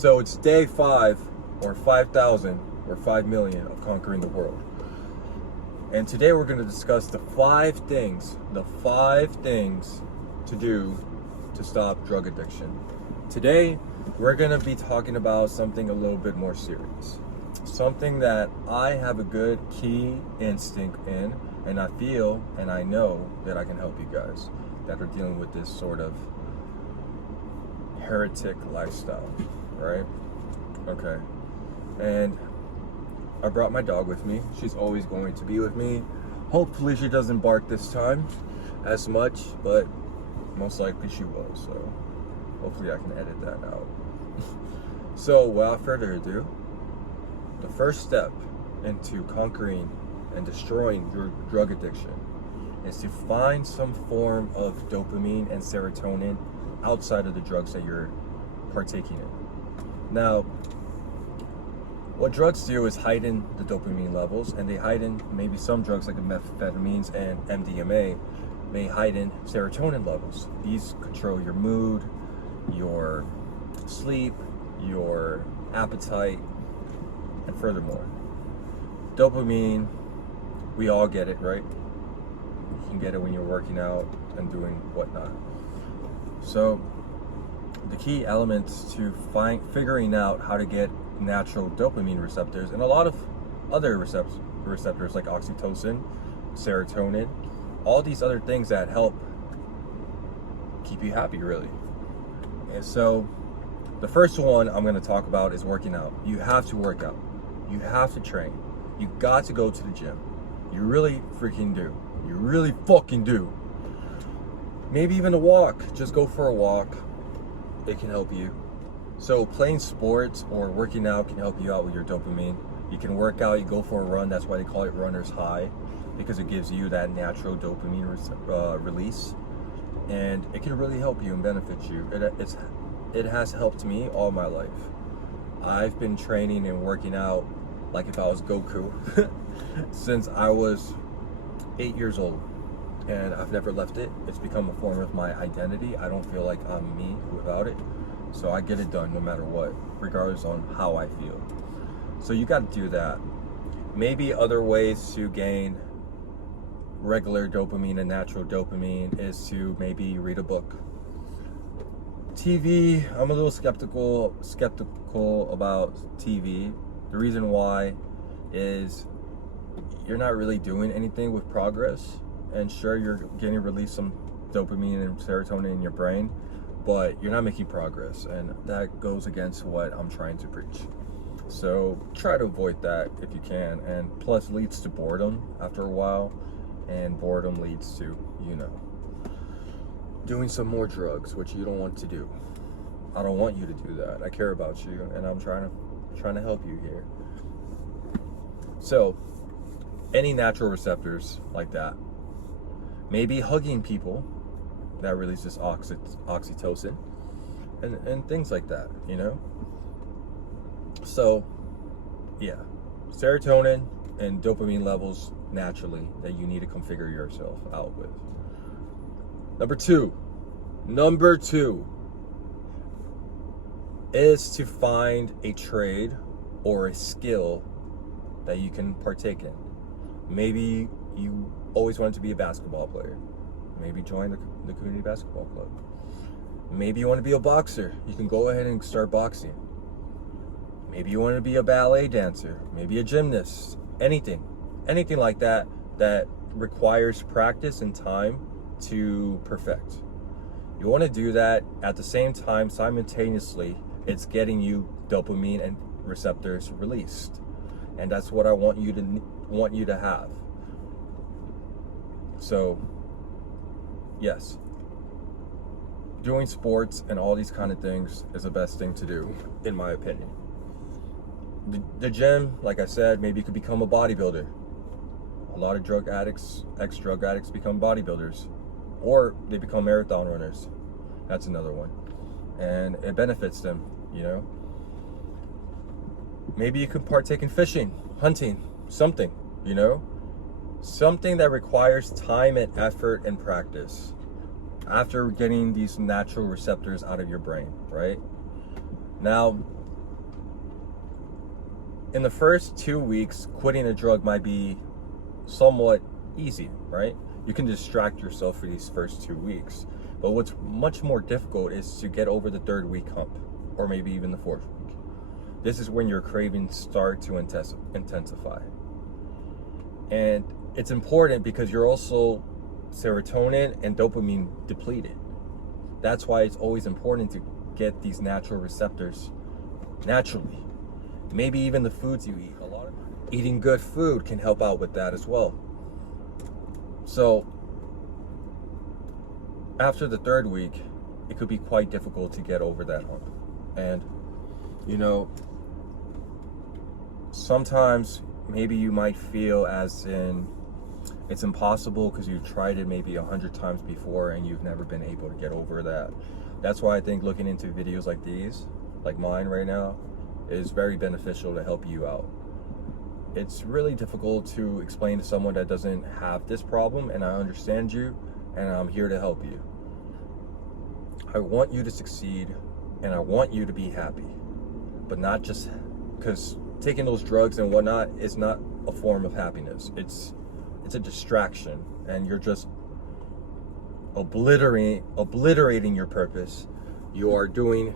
So it's day 5 or 5,000 or 5 million of conquering the world. And today we're going to discuss the 5 things to do to stop drug addiction. Today we're going to be talking about something a little bit more serious. Something that I have a good key instinct in, and I feel and I know that I can help you guys that are dealing with this sort of heretic lifestyle, right? Okay. And I brought my dog with me. She's always going to be with me. Hopefully she doesn't bark this time as much, but most likely she will, so hopefully I can edit that out. So without further ado, the first step into conquering and destroying your drug addiction is to find some form of dopamine and serotonin outside of the drugs that you're partaking in. Now, what drugs do is heighten the dopamine levels, and they heighten, maybe some drugs like amphetamines and MDMA may heighten serotonin levels. These control your mood, your sleep, your appetite, and furthermore, dopamine, we all get it, right? You can get it when you're working out and doing whatnot. So the key elements to figuring out how to get natural dopamine receptors and a lot of other receptors like oxytocin, serotonin, all these other things that help keep you happy, really. And so the first one I'm going to talk about is working out. You have to work out. You have to train. You got to go to the gym. You really freaking do. You really fucking do. Maybe even a walk. Just go for a walk. It can help you. So playing sports or working out can help you out with your dopamine. You can work out, you go for a run. That's why they call it runner's high, because it gives you that natural dopamine release. And it can really help you and benefit you. It has helped me all my life. I've been training and working out like if I was Goku since I was 8 years old. And I've never left it. It's become a form of my identity. I don't feel like I'm me without it. So I get it done no matter what, regardless on how I feel. So you got to do that. Maybe other ways to gain regular dopamine and natural dopamine is to maybe read a book. TV, I'm a little skeptical about TV. The reason why is you're not really doing anything with progress. And sure, you're getting released some dopamine and serotonin in your brain, but you're not making progress, and that goes against what I'm trying to preach. So try to avoid that if you can, and plus leads to boredom after a while, and boredom leads to, doing some more drugs, which you don't want to do. I don't want you to do that. I care about you, and I'm trying to help you here. So any natural receptors like that, maybe hugging people that releases oxytocin and things like that, So, yeah, serotonin and dopamine levels naturally that you need to configure yourself out with. Number two is to find a trade or a skill that you can partake in. Maybe you always wanted to be a basketball player. Maybe join the community basketball club. Maybe you want to be a boxer. You can go ahead and start boxing. Maybe you want to be a ballet dancer. Maybe a gymnast. Anything like that requires practice and time to perfect. You want to do that at the same time, simultaneously, it's getting you dopamine and receptors released. And that's what I want you to have. So, yes, doing sports and all these kind of things is the best thing to do, in my opinion. The gym, like I said, maybe you could become a bodybuilder. A lot of drug addicts, ex-drug addicts become bodybuilders, or they become marathon runners. That's another one. And it benefits them, Maybe you could partake in fishing, hunting, something, something that requires time and effort and practice after getting these natural receptors out of your brain, right? Now, in the first 2 weeks, quitting a drug might be somewhat easy, right? You can distract yourself for these first 2 weeks. But what's much more difficult is to get over the 3rd week hump, or maybe even the 4th week. This is when your cravings start to intensify. And it's important because you're also serotonin and dopamine depleted. That's why it's always important to get these natural receptors naturally. Maybe even the foods you eat. Eating good food can help out with that as well. So after the 3rd week, it could be quite difficult to get over that hump. And you know, sometimes maybe you might feel as in it's impossible because you've tried it maybe 100 times before and you've never been able to get over that. That's why I think looking into videos like these, like mine right now, is very beneficial to help you out. It's really difficult to explain to someone that doesn't have this problem, and I understand you, and I'm here to help you. I want you to succeed, and I want you to be happy, but not just because taking those drugs and whatnot is not a form of happiness. It's a distraction, and you're just obliterating your purpose. You are doing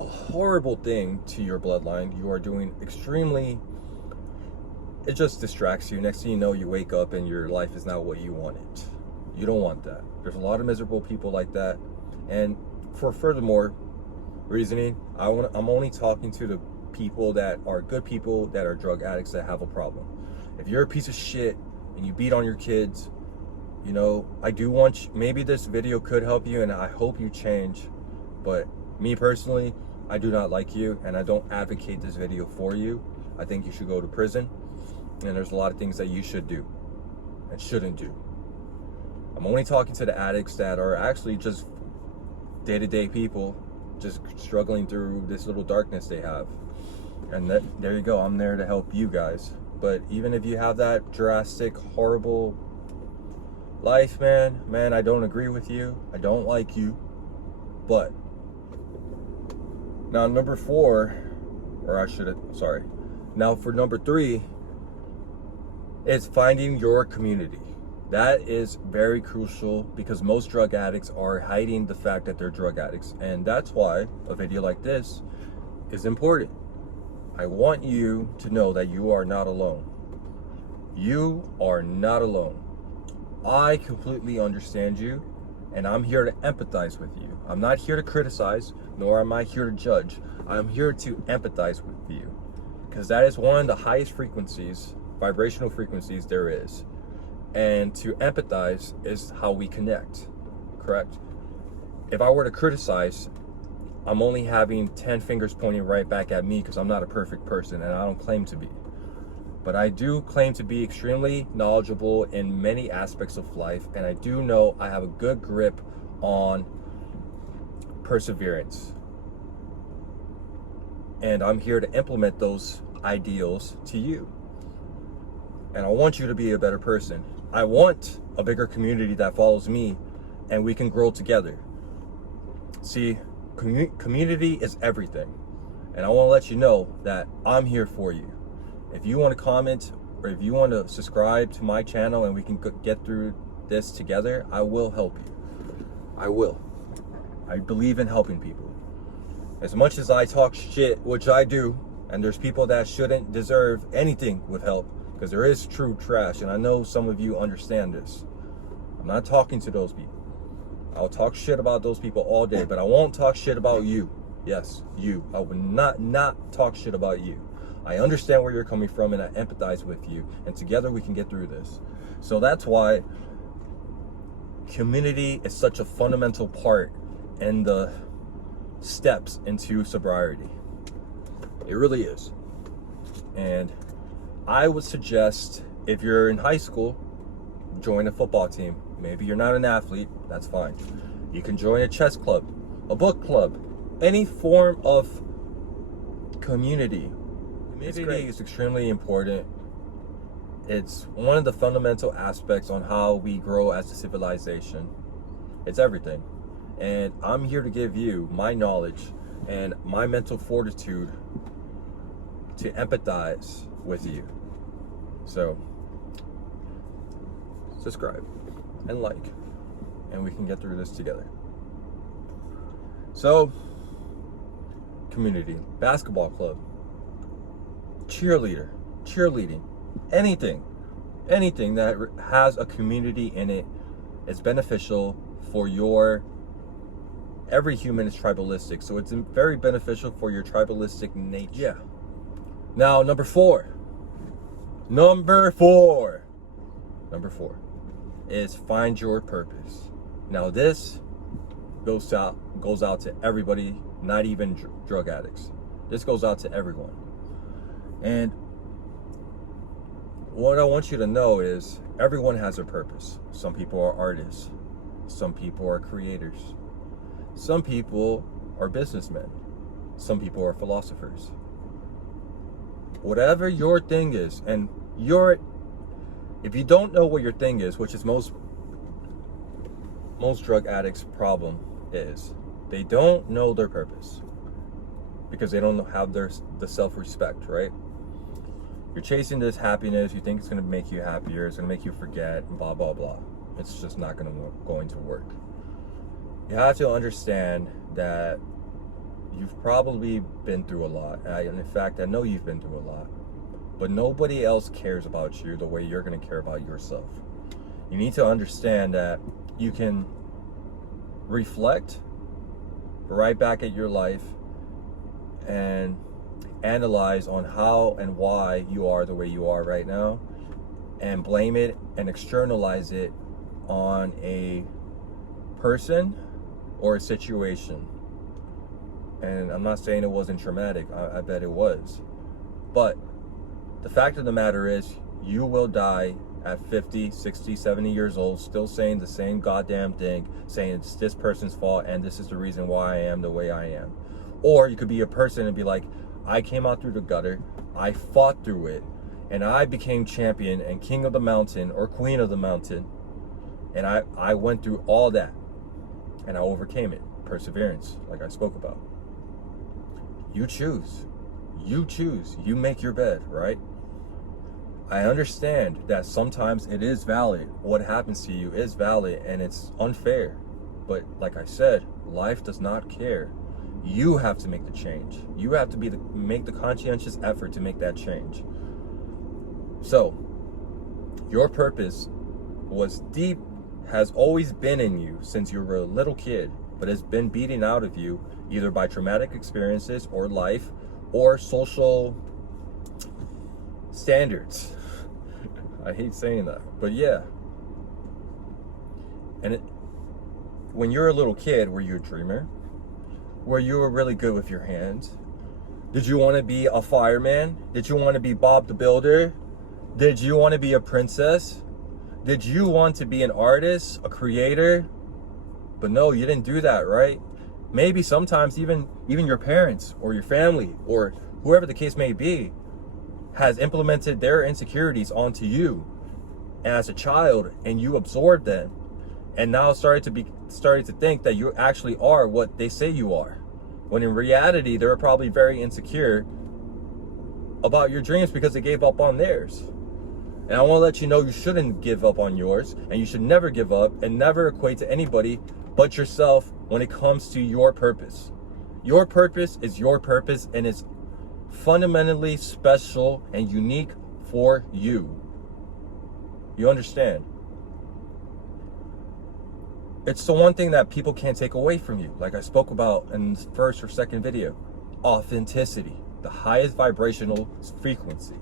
a horrible thing to your bloodline. You are doing it just distracts you. Next thing you know, you wake up and your life is not what you wanted. You don't want that. There's a lot of miserable people like that. And for furthermore reasoning, I'm only talking to the people that are good people, that are drug addicts, that have a problem. If you're a piece of shit and you beat on your kids, you know, I do want you, maybe this video could help you, and I hope you change. But me personally, I do not like you, and I don't advocate this video for you. I think you should go to prison, and there's a lot of things that you should do and shouldn't do. I'm only talking to the addicts that are actually just day-to-day people, just struggling through this little darkness they have. And there you go, I'm there to help you guys. But even if you have that drastic, horrible life, man, I don't agree with you. I don't like you. But now now for number 3, it's finding your community. That is very crucial because most drug addicts are hiding the fact that they're drug addicts. And that's why a video like this is important. I want you to know that you are not alone. You are not alone. I completely understand you, and I'm here to empathize with you. I'm not here to criticize, nor am I here to judge. I'm here to empathize with you, because that is one of the highest frequencies, vibrational frequencies there is. And to empathize is how we connect, correct? If I were to criticize, I'm only having 10 fingers pointing right back at me because I'm not a perfect person, and I don't claim to be. But I do claim to be extremely knowledgeable in many aspects of life, and I do know I have a good grip on perseverance. And I'm here to implement those ideals to you. And I want you to be a better person. I want a bigger community that follows me, and we can grow together. See, community is everything. And I want to let you know that I'm here for you. If you want to comment, or if you want to subscribe to my channel and we can get through this together, I will help you. I will. I believe in helping people. As much as I talk shit, which I do, and there's people that shouldn't deserve anything with help, because there is true trash, and I know some of you understand this. I'm not talking to those people. I'll talk shit about those people all day, but I won't talk shit about you. Yes, you. I will not talk shit about you. I understand where you're coming from, and I empathize with you, and together we can get through this. So that's why community is such a fundamental part in the steps into sobriety. It really is. And I would suggest, if you're in high school, join a football team. Maybe you're not an athlete, that's fine. You can join a chess club, a book club, any form of community. Community is extremely important. It's one of the fundamental aspects on how we grow as a civilization. It's everything. And I'm here to give you my knowledge and my mental fortitude to empathize with you. So subscribe and like, and we can get through this together. So, community, basketball club, cheerleading, anything that has a community in it is beneficial for every human is tribalistic, so it's very beneficial for your tribalistic nature. Yeah. Now, number four is find your purpose. Now, this goes out to everybody, not even drug addicts. This goes out to everyone. And what I want you to know is everyone has a purpose. Some people are artists. Some people are creators. Some people are businessmen. Some people are philosophers. Whatever your thing is, and if you don't know what your thing is, which is most drug addicts' problem is, they don't know their purpose because they don't have the self-respect, right? You're chasing this happiness, you think it's going to make you happier, it's going to make you forget, and blah, blah, blah. It's just not going to work. You have to understand that you've probably been through a lot. And in fact, I know you've been through a lot. But nobody else cares about you the way you're going to care about yourself. You need to understand that you can reflect right back at your life and analyze on how and why you are the way you are right now, and blame it and externalize it on a person or a situation. And I'm not saying it wasn't traumatic. I bet it was. But the fact of the matter is, you will die at 50, 60, 70 years old, still saying the same goddamn thing, saying it's this person's fault and this is the reason why I am the way I am. Or you could be a person and be like, I came out through the gutter, I fought through it, and I became champion and king of the mountain or queen of the mountain. And I went through all that and I overcame it. Perseverance, like I spoke about. You choose. You make your bed, right? I understand that sometimes it is valid. What happens to you is valid and it's unfair. But like I said, life does not care. You have to make the change. You have to make the conscientious effort to make that change. So, your purpose was deep, has always been in you since you were a little kid, but has been beaten out of you either by traumatic experiences or life or social standards. I hate saying that, but yeah. And when you're a little kid, were you a dreamer? Were you really good with your hands? Did you want to be a fireman? Did you want to be Bob the Builder? Did you want to be a princess? Did you want to be an artist, a creator? But no, you didn't do that, right? Maybe sometimes even your parents or your family or whoever the case may be has implemented their insecurities onto you as a child, and you absorbed them, and now started to think that you actually are what they say you are, when in reality they're probably very insecure about your dreams because they gave up on theirs. And I want to let you know you shouldn't give up on yours, and you should never give up and never equate to anybody but yourself when it comes to your purpose. Your purpose is your purpose, and it's fundamentally special and unique for you. You understand? It's the one thing that people can't take away from you, like I spoke about in the first or second video. Authenticity, the highest vibrational frequency.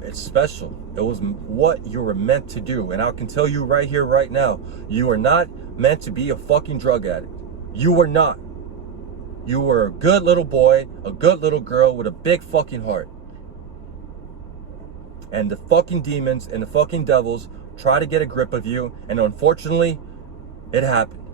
It's special. It was what you were meant to do. And I can tell you right here, right now, you are not meant to be a fucking drug addict. You were not. You were a good little boy, a good little girl with a big fucking heart. And the fucking demons and the fucking devils try to get a grip of you, and unfortunately, it happened.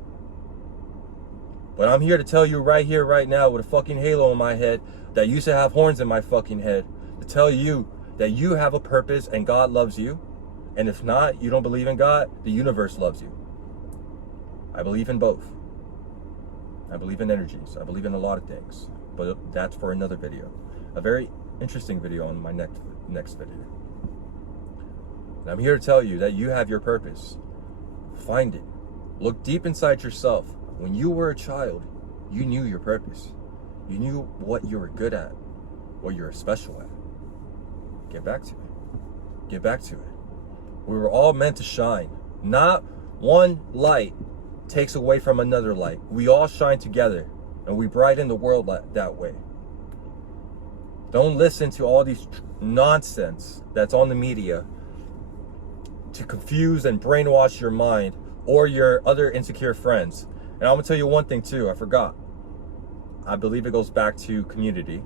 But I'm here to tell you right here, right now, with a fucking halo on my head that used to have horns in my fucking head, to tell you that you have a purpose and God loves you. And if not, you don't believe in God, the universe loves you. I believe in both. I believe in energies. I believe in a lot of things, but that's for another video. a very interesting video on my next video. And I'm here to tell you that you have your purpose. Find it. Look deep inside yourself. When you were a child, you knew your purpose. You knew what you were good at, what you were special at. Get back to it. Get back to it. We were all meant to shine. Not one light takes away from another light. We all shine together, and we brighten the world that way. Don't listen to all these nonsense that's on the media to confuse and brainwash your mind or your other insecure friends. And I'm gonna tell you one thing too, I forgot. I believe it goes back to community.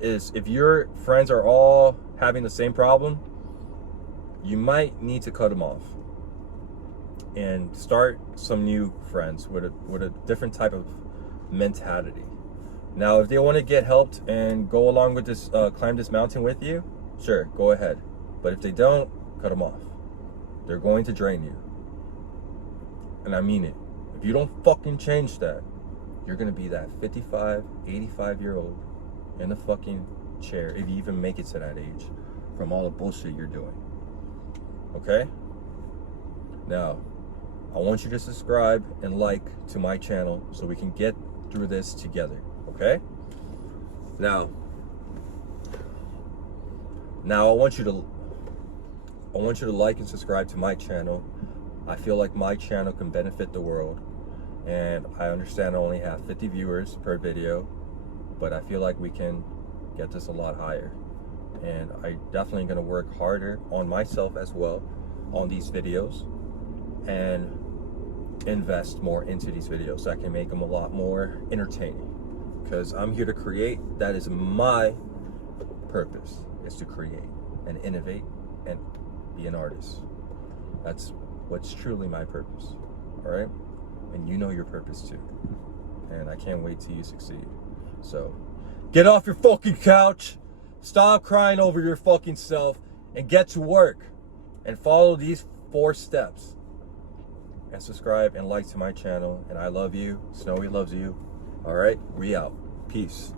Is if your friends are all having the same problem, you might need to cut them off and start some new friends with a different type of mentality. Now, if they want to get helped and go along with this, climb this mountain with you, sure, go ahead. But if they don't, cut them off. They're going to drain you. And I mean it. If you don't fucking change that, you're going to be that 55, 85-year-old in a fucking chair, if you even make it to that age, from all the bullshit you're doing. Okay? Now, I want you to subscribe and like to my channel so we can get through this together. Okay? Now I want you to like and subscribe to my channel. I feel like my channel can benefit the world, and I understand I only have 50 viewers per video, but I feel like we can get this a lot higher. And I definitely gonna work harder on myself as well on these videos and invest more into these videos so I can make them a lot more entertaining, because I'm here to create. That is my purpose, is to create and innovate and be an artist. That's what's truly my purpose. All right? And you know your purpose too, and I can't wait till you succeed. So get off your fucking couch, stop crying over your fucking self, and get to work and follow these 4 steps. And subscribe and like to my channel. And I love you. Snowy loves you. All right, we out. Peace.